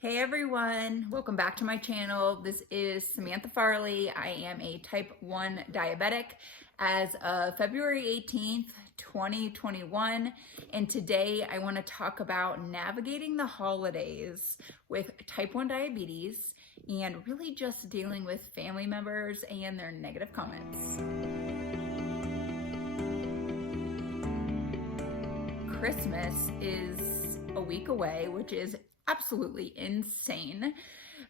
Hey everyone, welcome back to my channel. This is Samantha Farley. I am a type 1 diabetic as of February 18th, 2021. And today I want to talk about navigating the holidays with type 1 diabetes and really just dealing with family members and their negative comments. Christmas is a week away, which is absolutely insane.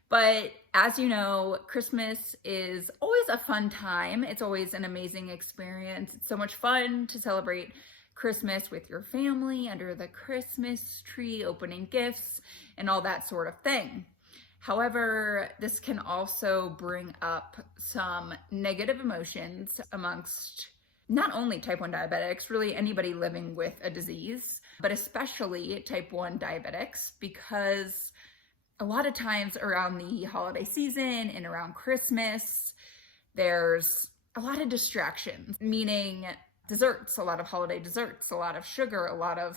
But as you know, Christmas is always a fun time. It's always an amazing experience. It's so much fun to celebrate Christmas with your family under the Christmas tree, opening gifts, and all that sort of thing. However, this can also bring up some negative emotions amongst not only type 1 diabetics, really anybody living with a disease, but especially type 1 diabetics, because a lot of times around the holiday season and around Christmas, there's a lot of distractions, meaning desserts, a lot of holiday desserts, a lot of sugar, a lot of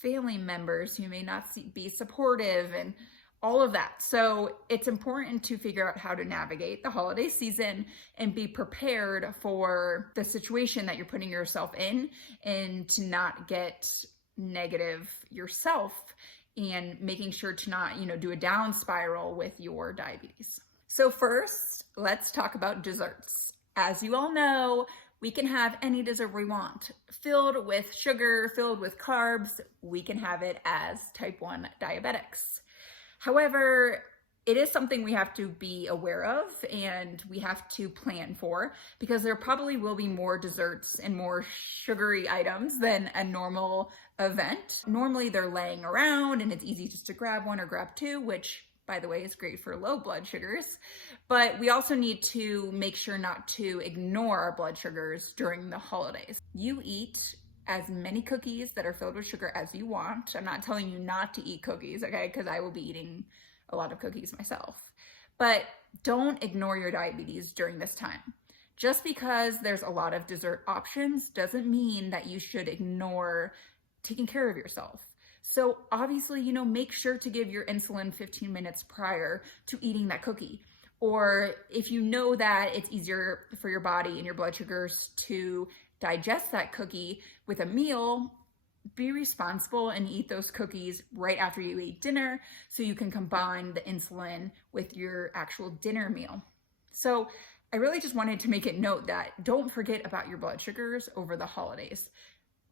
family members who may not be supportive, and all of that. So it's important to figure out how to navigate the holiday season and be prepared for the situation that you're putting yourself in, and to not get negative yourself, and making sure to not, do a down spiral with your diabetes. So first, let's talk about desserts. As you all know, we can have any dessert we want, filled with sugar, filled with carbs. We can have it as type 1 diabetics. However, it is something we have to be aware of and we have to plan for, because there probably will be more desserts and more sugary items than a normal event. Normally they're laying around and it's easy just to grab one or grab two, which by the way is great for low blood sugars. But we also need to make sure not to ignore our blood sugars during the holidays. You eat as many cookies that are filled with sugar as you want. I'm not telling you not to eat cookies, okay? Because I will be eating a lot of cookies myself. But don't ignore your diabetes during this time. Just because there's a lot of dessert options doesn't mean that you should ignore taking care of yourself. So obviously, make sure to give your insulin 15 minutes prior to eating that cookie. Or if you know that it's easier for your body and your blood sugars to digest that cookie with a meal, be responsible and eat those cookies right after you eat dinner, so you can combine the insulin with your actual dinner meal. So I really just wanted to make it note that don't forget about your blood sugars over the holidays,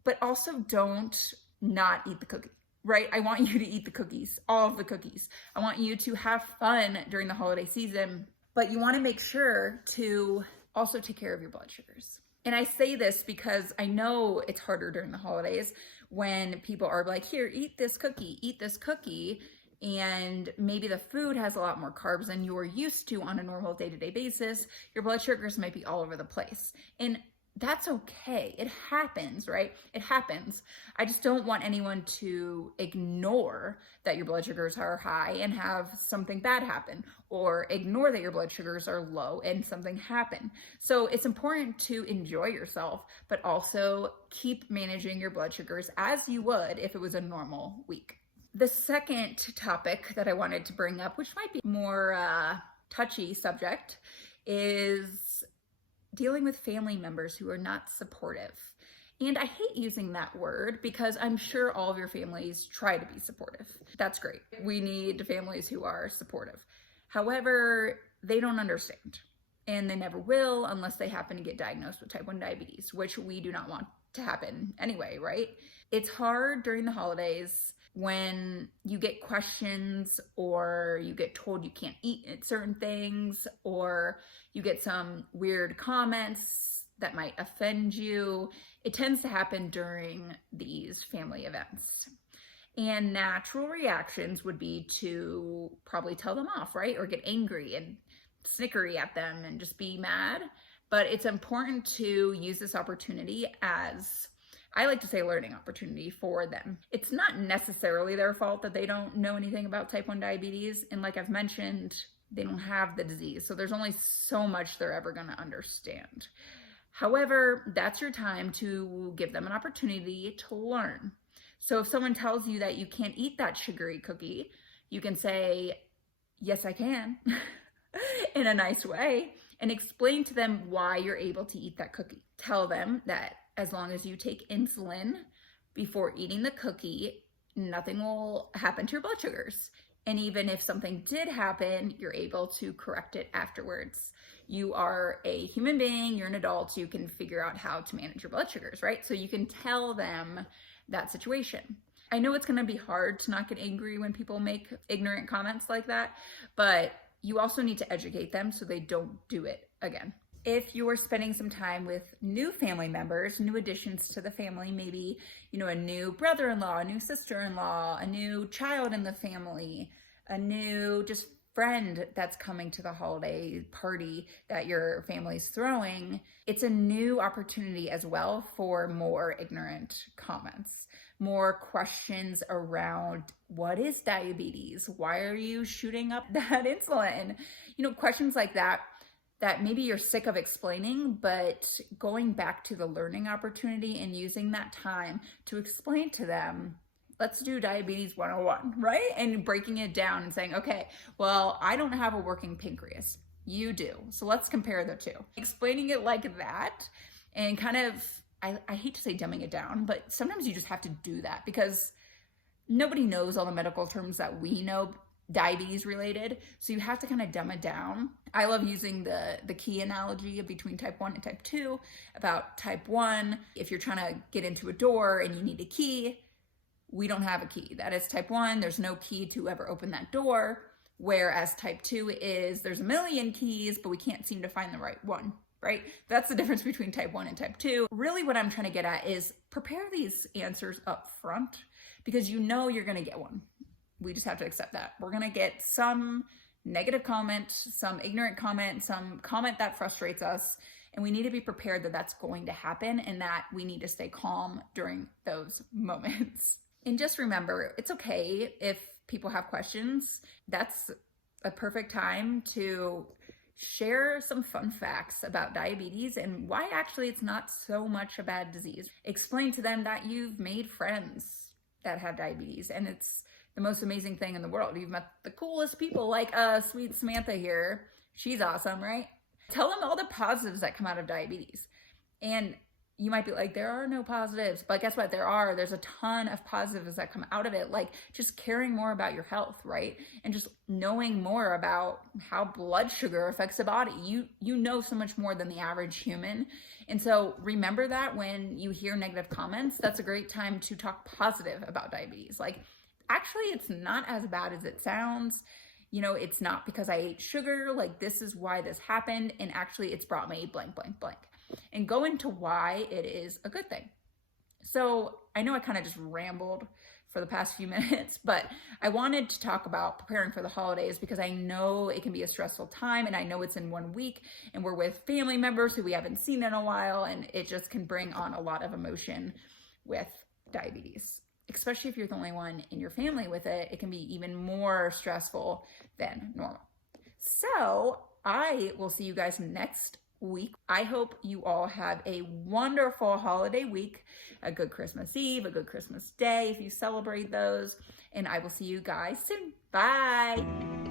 but also don't not eat the cookie, right? I want you to eat the cookies, all of the cookies. I want you to have fun during the holiday season, but you want to make sure to also take care of your blood sugars. And I say this because I know it's harder during the holidays when people are like, here, eat this cookie, and maybe the food has a lot more carbs than you're used to on a normal day-to-day basis. Your blood sugars might be all over the place. And that's okay. It happens, right? It happens. I just don't want anyone to ignore that your blood sugars are high and have something bad happen, or ignore that your blood sugars are low and something happen. So it's important to enjoy yourself, but also keep managing your blood sugars as you would if it was a normal week. The second topic that I wanted to bring up, which might be more touchy subject, is dealing with family members who are not supportive. And I hate using that word because I'm sure all of your families try to be supportive. That's great. We need families who are supportive. However, they don't understand, and they never will unless they happen to get diagnosed with type 1 diabetes, which we do not want to happen anyway, right? It's hard during the holidays when you get questions, or you get told you can't eat certain things, or you get some weird comments that might offend you. It tends to happen during these family events. And natural reactions would be to probably tell them off, right? Or get angry and snickery at them and just be mad. But it's important to use this opportunity as, I like to say, a learning opportunity for them. It's not necessarily their fault that they don't know anything about type 1 diabetes. And like I've mentioned, they don't have the disease. So there's only so much they're ever going to understand. However, that's your time to give them an opportunity to learn. So if someone tells you that you can't eat that sugary cookie, You can say, yes, I can, in a nice way, and explain to them why you're able to eat that cookie. Tell them that as long as you take insulin before eating the cookie, nothing will happen to your blood sugars. And even if something did happen, you're able to correct it afterwards. You are a human being, you're an adult, so you can figure out how to manage your blood sugars, right? So you can tell them that situation. I know it's gonna be hard to not get angry when people make ignorant comments like that, but you also need to educate them so they don't do it again. If you are spending some time with new family members, new additions to the family, maybe, a new brother-in-law, a new sister-in-law, a new child in the family, a new just friend that's coming to the holiday party that your family's throwing, it's a new opportunity as well for more ignorant comments, more questions around what is diabetes? Why are you shooting up that insulin? Questions like that maybe you're sick of explaining, but going back to the learning opportunity and using that time to explain to them, let's do diabetes 101, right? And breaking it down and saying, okay, well, I don't have a working pancreas. You do. So let's compare the two. Explaining it like that and kind of, I hate to say dumbing it down, but sometimes you just have to do that because nobody knows all the medical terms that we know diabetes related. So you have to kind of dumb it down. I love using the key analogy between type 1 and type 2 about type 1. If you're trying to get into a door and you need a key, we don't have a key. That is type 1. There's no key to ever open that door. Whereas type 2 is there's a million keys, but we can't seem to find the right one, right? That's the difference between type 1 and type 2. Really what I'm trying to get at is prepare these answers up front because you're going to get one. We just have to accept that. We're going to get some negative comment, some ignorant comment, some comment that frustrates us. And we need to be prepared that that's going to happen and that we need to stay calm during those moments. And just remember, it's okay if people have questions. That's a perfect time to share some fun facts about diabetes and why actually it's not so much a bad disease. Explain to them that you've made friends that have diabetes and it's the most amazing thing in the world. You've met the coolest people like sweet Samantha here. She's awesome, right? Tell them all the positives that come out of diabetes. And you might be like, there are no positives, but guess what? There's a ton of positives that come out of it. Like just caring more about your health, right? And just knowing more about how blood sugar affects the body. You know so much more than the average human. And so remember that when you hear negative comments, that's a great time to talk positive about diabetes. Like, actually, it's not as bad as it sounds. It's not because I ate sugar, like this is why this happened. And actually it's brought me blank, blank, blank. And go into why it is a good thing. So I know I kind of just rambled for the past few minutes, but I wanted to talk about preparing for the holidays because I know it can be a stressful time and I know it's in 1 week and we're with family members who we haven't seen in a while and it just can bring on a lot of emotion with diabetes. Especially if you're the only one in your family with it, it can be even more stressful than normal. So I will see you guys next week. I hope you all have a wonderful holiday week, a good Christmas Eve, a good Christmas Day if you celebrate those, and I will see you guys soon. Bye.